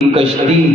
کشتی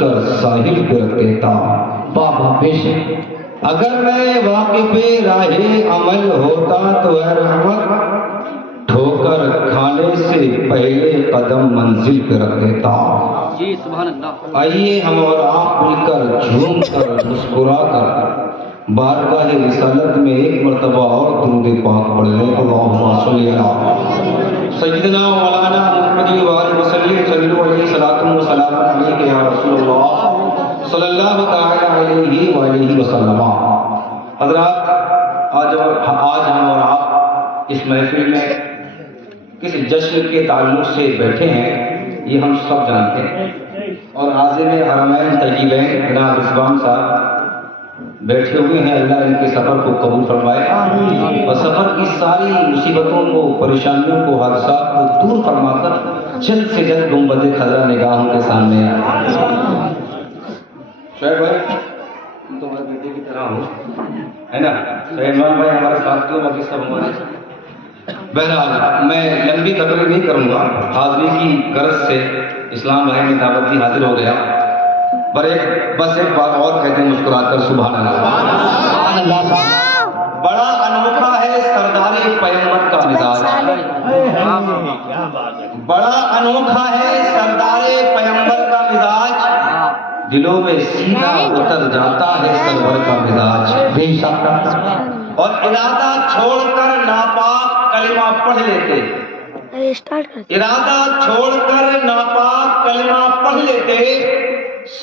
کر ساحل پہ رکھ دیتا۔ بابا پیش اگر میں واقف راہ عمل ہوتا تو اے رحمت ٹھوکر کھانے سے پہلے قدم منزل پہ رکھ دیتا۔ جی سبحان اللہ۔ آئیے ہم اور آپ مل کر جھوم کر مسکرا کر بارگاہ رسالت میں ایک مرتبہ اور درود پاک پڑھ لیں۔ اللہم صلی علی سیدنا مولانا محمد وآلہ وسلم صلو علیہ الصلوۃ والسلام علیہ یا رسول اللہ صلی اللہ تعالی علیہ وآلہ وسلم۔ حضرات، آج ہم اور آپ اس محفل میں کس جشن کے تعلق سے بیٹھے ہیں یہ ہم سب جانتے ہیں، اور عازم حرمین طیبین جناب رضوان صاحب بیٹھے ہوئے ہیں۔ اللہ ان کے سفر کو قبول فرمائے اور سفر کی ساری مصیبتوں کو، پریشانیوں کو، حادثات کو دور فرما کر جلد سے جلد گنبد خضرا نگاہوں کے سامنے آئے۔ شعیب بھائی تم تو ہمارے بیٹے کی طرح ہو، ہے نا؟ سلیمان بھائی ہمارے ساتھ، باقی سب ہمارے۔ بہرحال میں لمبی تقریر نہیں کروں گا، حاضری کی غرض سے اسلام بھائی نے دعوت دی، حاضر ہو گیا۔ بس ایک بات اور کہتے ہیں مسکرا کر، سبحان اللہ۔ بڑا انوکھا ہے سردار پیغمبر کا مزاج، بڑا انوکھا ہے سردار پیغمبر کا مزاج، دلوں میں سیدھا اتر جاتا ہے سرور کا مزاج۔ بے شک، اور ارادہ چھوڑ کر ناپاک کلمہ پڑھ لیتے، ارادہ چھوڑ کر ناپاک کلمہ پڑھ لیتے،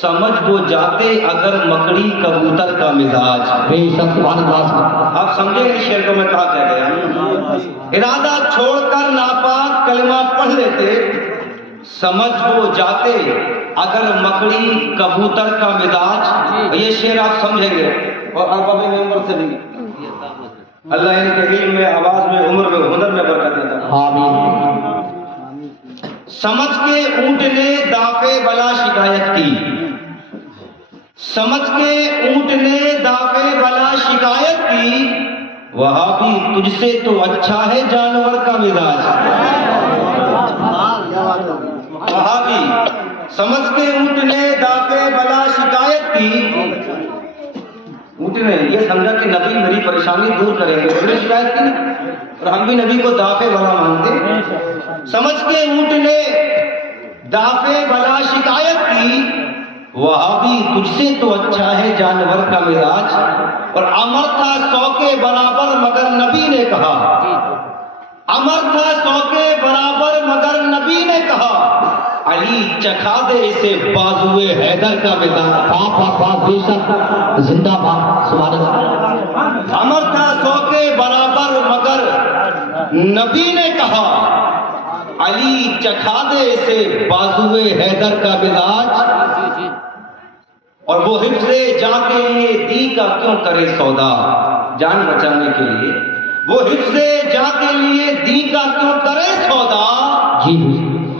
سمجھ وہ جاتے اگر مکڑی کبوتر کا مزاج۔ بے شک سبحان اللہ۔ آپ سمجھیں گے شعر کو میں کہا کہہ گیا؟ ارادہ چھوڑ کر ناپاک کلمہ پڑھ لیتے، سمجھ وہ جاتے اگر مکڑی کبوتر کا مزاج۔ یہ شعر آپ سمجھیں گے، اور آپ اپنے ممبر سے بھی اللہ ان کے علم میں، آواز میں، عمر میں، ہنر میں برکت دیتا۔ آمین۔ سمجھ کے اونٹ نے دافع بلا شکایت کی، سمجھ کے اونٹ نے دافع بلا شکایت کی، وہابی تجھ سے تو اچھا ہے جانور کا مزاج۔ وہابی سمجھ کے اونٹ نے دافع بلا شکایت کی، اونٹ نے یہ سمجھا کہ نبی میری پریشانی دور کریں گے، انہوں نے شکایت کی، اور ہم بھی نبی کو دافع بلا مانتے۔ سمجھ کے اونٹ نے دافع بلا شکایت کی، وہابی تجھ سے تو اچھا ہے جانور کا مزاج، اور امر تھا 100 کے برابر مگر نبی نے کہا، امر تھا 100 کے برابر مگر نبی نے کہا، علی چکھا دے اسے بازوئے حیدر کا مزاج۔ بے شک زندہ باد سبحان اللہ۔ امر تھا 100 کے برابر مگر نبی نے کہا، علی چکھا دے اسے بازوئے حیدر کا مزاج، اور وہ حفظ جاں کے لیے دی کا کیوں کرے سودا، جان بچانے کے لیے وہ حفظ جاں کے لیے دی کا کیوں کرے سودا، جی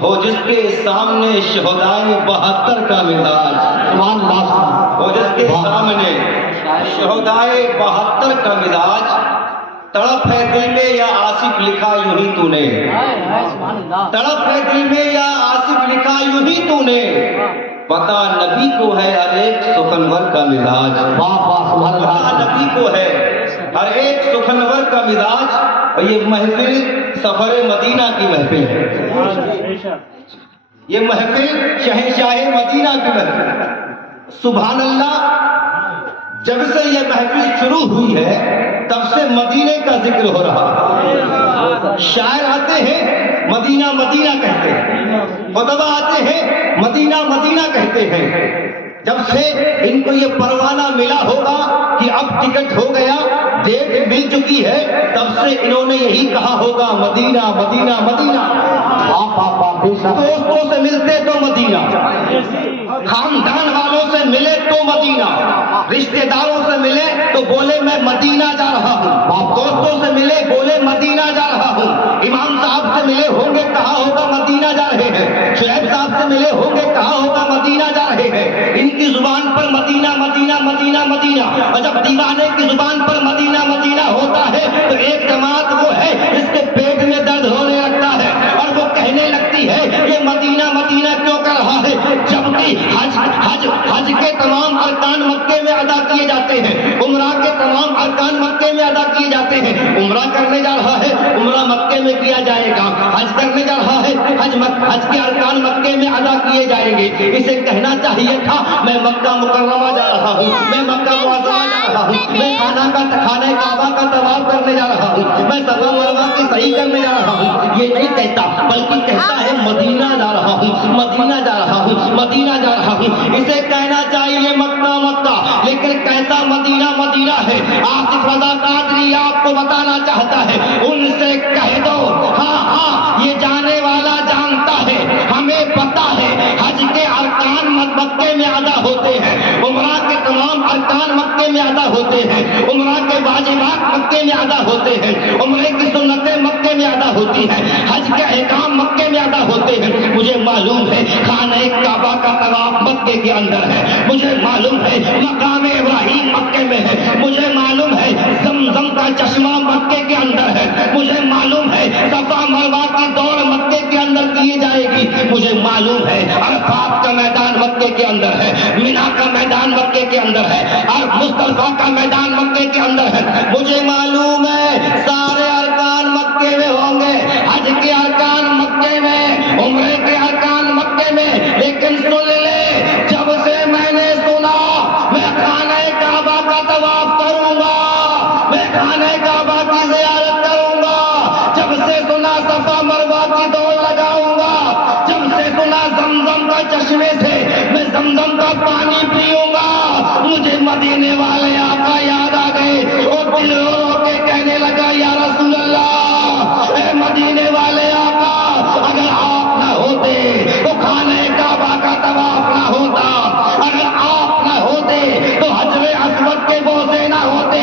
ہو جس کے سامنے شہدائے 72 کا مزاج، سبحان اللہ۔ ہو جس کے سامنے شہدائے 72 کا مزاج، تڑپ ہے دل میں یا آصف لکھا یوں ہی تو نے، تڑپ ہے دل میں یا آصف لکھا یوں ہی تو نے، پتہ نبی کو ہے ہر ایک سخنور کا مزاج، پتہ نبی کو ہے ہر ایک سخنور کا مزاج۔ اور یہ محفل سفر مدینہ کی محفل ہے، یہ محفل شہنشاہ مدینہ کی محفل۔ سبحان اللہ، جب سے یہ محفل شروع ہوئی ہے تب سے مدینے کا ذکر ہو رہا۔ شاعر آتے ہیں مدینہ مدینہ کہتے ہیں، خطبہ آتے ہیں مدینہ مدینہ کہتے ہیں۔ جب سے ان کو یہ پروانہ ملا ہوگا کہ اب ٹکٹ ہو گیا، ڈیٹ مل چکی ہے، تب سے انہوں نے یہی کہا ہوگا مدینہ مدینہ مدینہ۔ دوستوں سے ملتے تو مدینہ، خاندان والوں سے ملے تو مدینہ، رشتہ داروں سے ملے تو بولے میں مدینہ جا رہا ہوں، دوستوں سے ملے بولے مدینہ جا رہا ہوں، امام صاحب سے ملے ہوں گے کہا ہوگا مدینہ جا رہے ہیں، شعیب صاحب سے ملے ہوں گے کہا ہوگا مدینہ جا رہے ہیں۔ ان کی زبان پر مدینہ مدینہ مدینہ مدینہ، اور جب دیوانے کی زبان پر مدینہ مدینہ ہوتا ہے تو ایک جماعت وہ ہے جس کے پیٹ میں درد ہونے لگتا ہے، اور وہ کہنے لگتی ہے یہ مدینہ مدینہ کیوں کر حج کے تمام ارکان مکے میں ادا کیے جاتے ہیں، عمرہ کے تمام ارکان مکے میں ادا کیے جاتے ہیں۔ عمرہ کرنے جا رہا ہے، عمرہ مکے میں کیا جائے گا، حج کرنے جا رہا ہے، حج کے ارکان مکے میں ادا کیے جائیں گے۔ اسے کہنا چاہیے تھا میں مکہ مکرمہ جا رہا ہوں، میں مکہ معظمہ جا رہا ہوں، میں خانہ کعبہ کا طواف کرنے جا رہا ہوں، میں صفا مروہ کی صحیح کرنے جا رہا ہوں۔ یہ نہیں کہتا، بلکہ کہتا ہے مدینہ جا رہا ہوں، مدینہ جا رہا ہوں، مدینہ جا رہا ہوں۔ اسے کہنا چاہیے مکہ مکہ، لیکن کہتا مدینہ مدینہ ہے۔ آصف رضا قادری آپ کو بتانا چاہتا ہے، ان سے کہہ دو ہاں ہاں یہ جانے والا جانتا ہے، ہمیں پتا ہے حج کے ارکان مکے میں ادا ہوتے ہیں، عمرہ کے تمام ارکان مکے میں ادا ہوتے ہیں، عمرہ کے واجبات مکے میں ادا ہوتے ہیں، عمرے کی سنتیں مکے میں ادا ہوتی ہیں، حج کے احکام مکے میں ادا ہوتے ہیں۔ مجھے معلوم ہے خانہ کعبہ کا طواف مکے کے اندر ہے، مجھے معلوم ہے مقام ابراہیم مکے میں ہے، مجھے معلوم ہے زمزم کا چشمہ مکے کے اندر ہے، مجھے معلوم ہے صفا مروہ کی دوڑ مکے کے اندر کی جائے گی، مجھے معلوم ہے عرفات کا میدان مکے کے اندر ہے، مینا کا میدان مکے کے اندر ہے، اور مزدلفہ کا میدان مکے کے اندر ہے۔ مجھے معلوم ہے سارے ارکان مکے میں ہوں گے، حج کے ارکان مکے میں، عمرے کے ارکان مکے میں، لیکن سن لے جب سے میں نے سنا میں خانہ کعبہ کا طواف کروں گا، میں خانہ کعبہ کی زیارت کروں گا، جب سے سنا صفا مروہ کی دوڑ لگاؤں گا، جب سے سنا زمزم کا چشمے سے میں زمزم کا پانی پیوں گا، مجھے مدینے والے آقا یاد آ گئے اور دل رو رو کے کہنے لگا یا رسول اللہ، اے مدینے والے آقا اگر آپ نہ ہوتے تو خانہ کعبہ کا طواف نہ ہوتا، اگر آپ نہ ہوتے تو حجر اسود کے بوسے نہ ہوتے،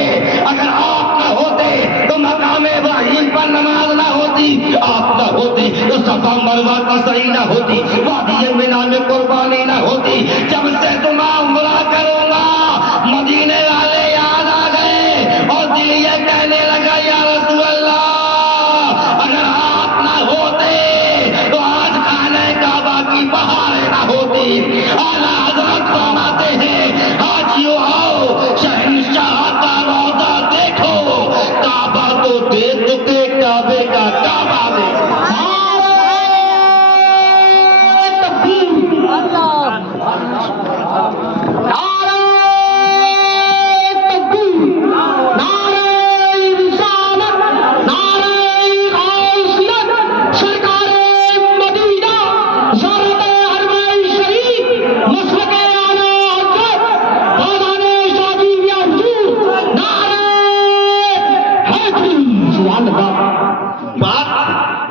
اگر آپ نہ ہوتے تو مقام ابراہیم پر نماز نہ ہوتی، آپ نہ ہوتے تو صفا مروہ کی صحیح نہ ہوتی، وادی مینا میں قربانی نہ ہوتی۔ جب سے تم عمرہ کروں گا مدینے والے یاد آ گئے اور دل یہ کہنے لگا یا رسول اللہ اگر آپ نہ ہوتے تو آج خانہ کعبہ کی بہاریں نہ ہوتی۔ اعلیٰ حضرت فرماتے ہیں حاجیو آؤ شہنشاہ کا روضہ دیکھو، کعبہ تو دیکھ چکے کعبے کا کعبہ دیکھو۔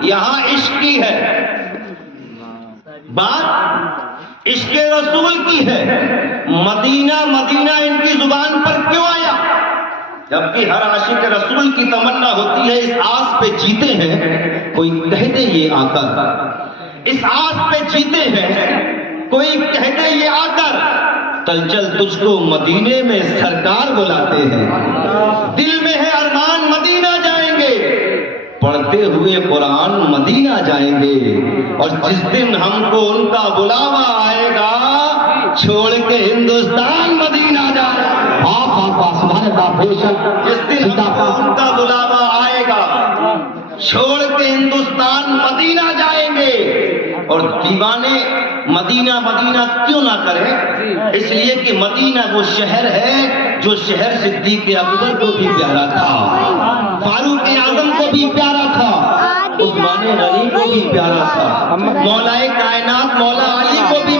یہاں عشق کی ہے، بات عشق رسول کی ہے۔ مدینہ مدینہ ان کی زبان پر کیوں آیا؟ جبکہ ہر عاشق رسول کی تمنا ہوتی ہے، اس آس پہ جیتے ہیں کوئی کہہ دے یہ آ کر، اس آس پہ جیتے ہیں کوئی کہہ دے یہ آ کر، چل چل تجھ کو مدینے میں سرکار بلاتے ہیں، دل میں ہے ارمان مدینہ جائیں گے، پڑھتے ہوئے قرآن مدینہ جائیں گے، اور جس دن ہم کو ان کا بلاوا آئے گا چھوڑ کے ہندوستان مدینہ جائیں گے۔ جس دن ہم کو ان کا بلاوا آئے گا چھوڑ کے ہندوستان مدینہ جائیں گے۔ اور دیوانے مدینہ مدینہ کیوں نہ کریں؟ اس لیے کہ مدینہ وہ شہر ہے جو شہر صدیق اکبر کو بھی پیارا تھا، فاروق اعظم کو بھی پیارا تھا، عثمان غنی کو بھی پیارا تھا، مولا کائنات مولا علی کو بھی